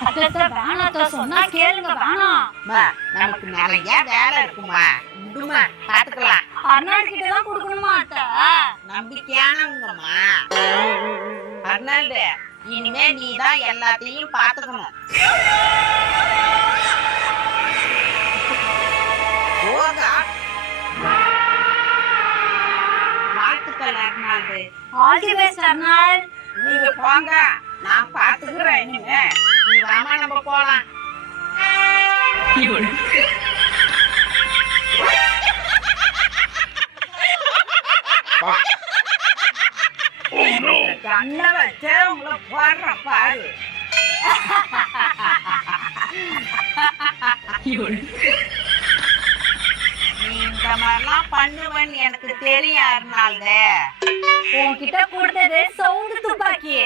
வேணாத்த சொன்னா கேளுங்க வேணாம். நமக்கு நிறைய வேலை இருக்குமா, விடுமா பாத்துக்கலாம். அர்னால்டு கிட்ட தான் கொடுக்கணுமா அத்தை? நம்பிக்கையானவங்கம்மா. அர்னால்டு, இனிமே நீதான் எல்லாத்தையும் பாத்துக்கணும். வாழ்த்துக்கள் Arnold. All the best Arnold. நீங்க போங்க, நான் பாத்துக்கிறேன். இனிமே நீ வாமா, நம்ம போலாம். கண்ண வச்சே உங்களை போடுற பாரு. நீ இந்த மாதிரிலாம் பண்ணுவேன்னு எனக்கு தெரியும் அர்னால்டு. உன்கிட்ட கொடுத்தது சவுண்ட் துப்பாக்கி.